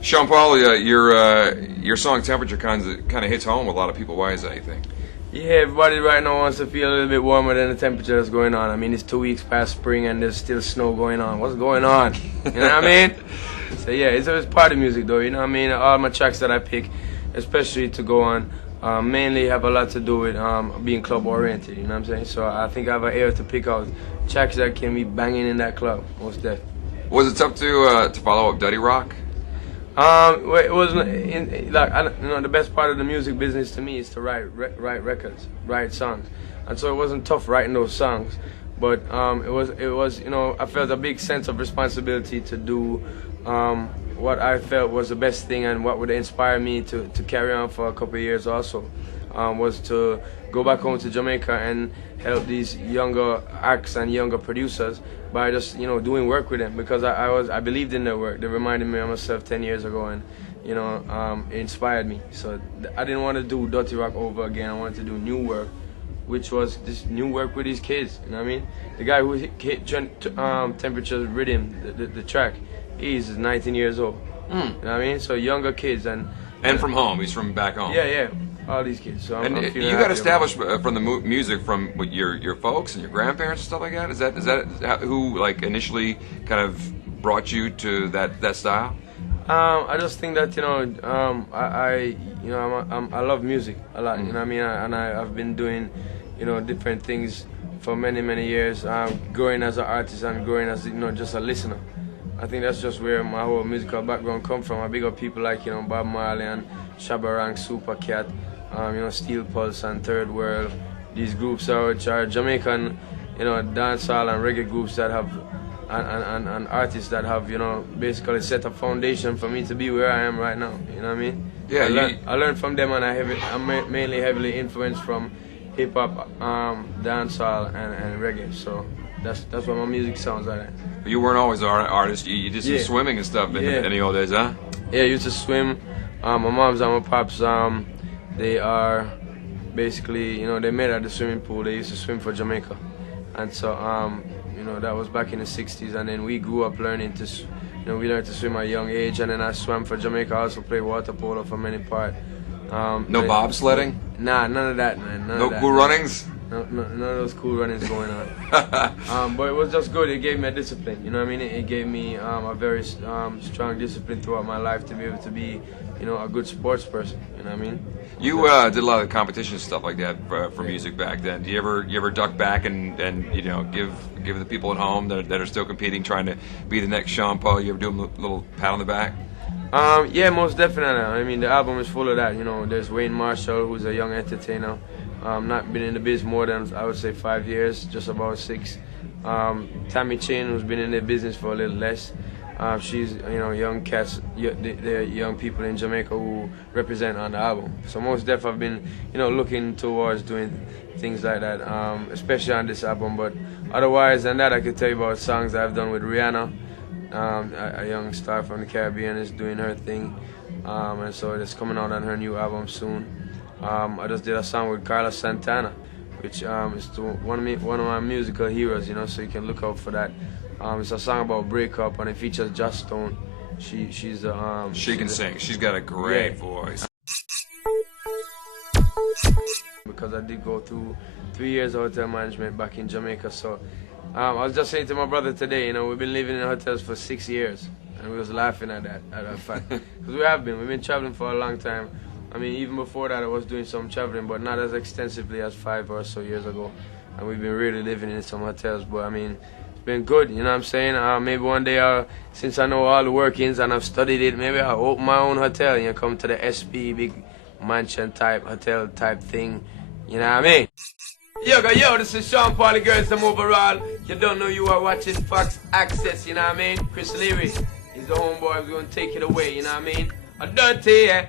Sean Paul, your song "Temperature" kind of hits home with a lot of people. Why is that, you think? Yeah, everybody right now wants to feel a little bit warmer than the temperature that's going on. I mean, it's 2 weeks past spring and there's still snow going on. What's going on? You know what I mean? So yeah, it's party music though. You know what I mean? All my tracks that I pick, especially to go on, mainly have a lot to do with being club oriented. You know what I'm saying? So I think I have an ear to pick out tracks that can be banging in that club. Most definitely. Was it tough to follow up Dirty Rock? Well, it wasn't the best part of the music business to me is to write records, write songs, and so it wasn't tough writing those songs, but it was I felt a big sense of responsibility to do what I felt was the best thing and what would inspire me to carry on for a couple of years also, was to go back home to Jamaica and help these younger acts and younger producers by just doing work with them, because I believed in their work. They reminded me of myself 10 years ago, and it inspired me. So I didn't want to do Dirty Rock over again. I wanted to do new work, which was this new work with these kids. You know what I mean? The guy who hit Temperature's rhythm, the track, he's 19 years old. You know what I mean? So younger kids and from home. He's from back home. Yeah. All these kids. So I'm you got established from the music from your folks and your grandparents and stuff like that. Is that who like initially kind of brought you to that style? I just think that I love music a lot. You know what I mean? I've been doing different things for many years. Growing as an artist and growing as just a listener. I think that's just where my whole musical background come from. I big up people like Bob Marley and Shabba Ranks, Super Cat. Steel Pulse and Third World. These groups are Jamaican, dancehall and reggae groups that have, and artists that have, basically set a foundation for me to be where I am right now. You know what I mean? Yeah. I learned from them, and I'm mainly heavily influenced from hip hop, dancehall, and reggae. So that's what my music sounds like. But you weren't always an artist. You did some swimming and stuff in the old days, huh? Yeah, I used to swim. My mom's and my pops. They are basically, they met at the swimming pool. They used to swim for Jamaica. And so, that was back in the 60s. And then we grew up learning to, we learned to swim at a young age. And then I swam for Jamaica. I also played water polo for many parts. No bobsledding? Nah, none of that, man. No cool runnings? No, none of those cool runnings going on. But it was just good. It gave me a discipline. You know what I mean? It gave me a very strong discipline throughout my life to be able to be, a good sports person. You know what I mean? You did a lot of competition stuff like that for music back then. Do you ever duck back and give the people at home that are still competing, trying to be the next Sean Paul? You ever do a little pat on the back? Yeah, most definitely. I mean, the album is full of that. There's Wayne Marshall, who's a young entertainer. Not been in the biz more than, I would say, 5 years, just about 6. Tammy Chin, who's been in the business for a little less. She's, young cats, the young people in Jamaica who represent on the album. So most def I've been, looking towards doing things like that, especially on this album. But otherwise than that, I could tell you about songs that I've done with Rihanna. A young star from the Caribbean is doing her thing, and so it's coming out on her new album soon. I just did a song with Carlos Santana, which is one of my musical heroes, so you can look out for that. It's a song about breakup, and it features Joss Stone. She can sing. She's got a great voice. Because I did go through 3 years of hotel management back in Jamaica, so I was just saying to my brother today, we've been living in hotels for 6 years, and we was laughing at that fact. Because we've been traveling for a long time. I mean, even before that I was doing some traveling, but not as extensively as 5 or so years ago. And we've been really living in some hotels, but I mean, it's been good, you know what I'm saying? Maybe one day, since I know all the workings and I've studied it, maybe I'll open my own hotel, come to the SP, big mansion type, hotel type thing, you know what I mean? Yo, this is Sean Paul, the girls, them overall. You don't know you are watching Fox Access, you know what I mean? Chris Leary, he's the homeboy, we're gonna take it away, you know what I mean? A dirty, yeah.